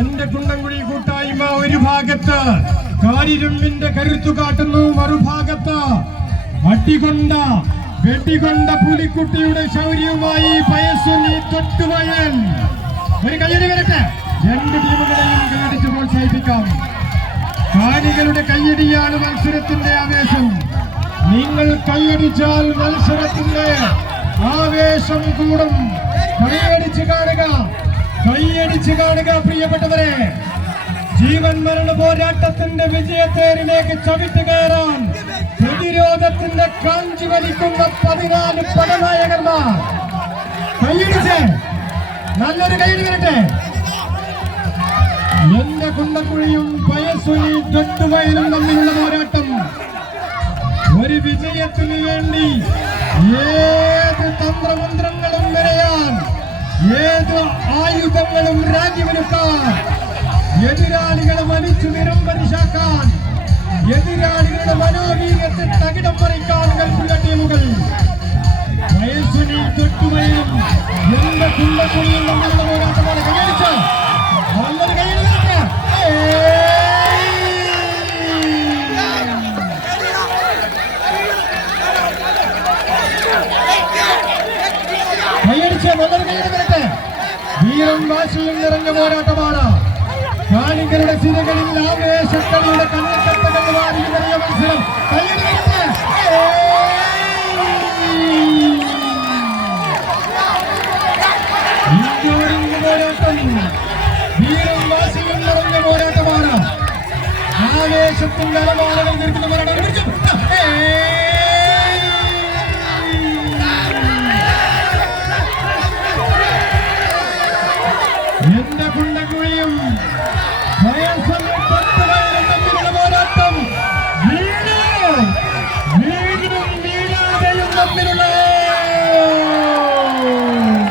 എന്റെ കുണ്ടംകുഴി കൂട്ടായ്മ ഒരു ഭാഗത്ത് കാരിരുമ്പിന്റെ കരുത്തു കാട്ടുന്നു, മറുഭാഗത്ത് വെട്ടിക്കൊണ്ട പുലിക്കുട്ടിയുടെ ശൗര്യവുമായി പയസ്സുനി തൊട്ടുവയൽ. ഒരു കയ്യടി വരട്ടെ. രണ്ട് ടീമുകളെയും കൈയടിച്ച് പ്രോത്സാഹിപ്പിക്കാം. കാണികളുടെ കയ്യടിയാണ് മത്സരത്തിന്റെ ആവേശം. നിങ്ങൾ കൈയടിച്ചാൽ മത്സരത്തിന്റെ ആവേശം കൂടും. കൈയടിച്ച് കാണുക പ്രിയപ്പെട്ടവരെ. ജീവൻ മരണ പോരാട്ടത്തിന്റെ വിജയത്തേരിലേക്ക് ചവിട്ട് കയറാൻ പ്രതിരോധത്തിന്റെ കാഞ്ചി വലിക്കുന്ന 14 പടനായകന്മാർ. കൈയടിച്ച് നല്ലൊരു കൈയടി വരട്ടെ. എന്റെ കുണ്ടക്കുഴിയും പയസ്സുനി തൊട്ടുവയലും തമ്മിലുള്ള പോരാട്ടം. ഒരു വിജയത്തിന് വേണ്ടി ഏത് തന്ത്രമന്ത്രങ്ങളും മെനയാൻ, ഏത് ആയുധങ്ങളും രാജ്യമെടുക്കാൻ, എതിരാളികളെ വലിച്ചു നിരംപരിശാക്കാൻ, എതിരാളികളുടെ മനോവീര്യത്തെ തകിടം പറിക്കാൻ കൽപ്പുള്ള ടീമുകൾ. പയസ്സുനി തൊട്ടുവയലും എന്റെ കുണ്ടക്കുഴിയും തമ്മിലുള്ള പോരാട്ടമാണ്. കൈയടിച്ച് നല്ലൊരു കൈയടി വരട്ടെ. നല്ലൊരു കൈയടി വരട്ടെ. വീരം വാശിയും നിറഞ്ഞ പോരാട്ടമാണ്. കാണികളുടെ സിരകളിൽ ആവേശക്കളിയുടെ കണ്ണക്കട്ടകൾ വാരി നിറഞ്ഞ മത്സരം. കൈയടി വരട്ടെ. പോരാട്ടം വീരം വാശിയും നിറഞ്ഞ പോരാട്ടമാണ്. ആവേശത്തിന്റെ അലമാലകൾ നിൽക്കുന്ന പോരാട്ടം. എന്റെ കുണ്ടക്കുഴിയും തമ്മിലുള്ള പോരാട്ടം. വീഴും വീഴാതെയും തമ്മിലുള്ള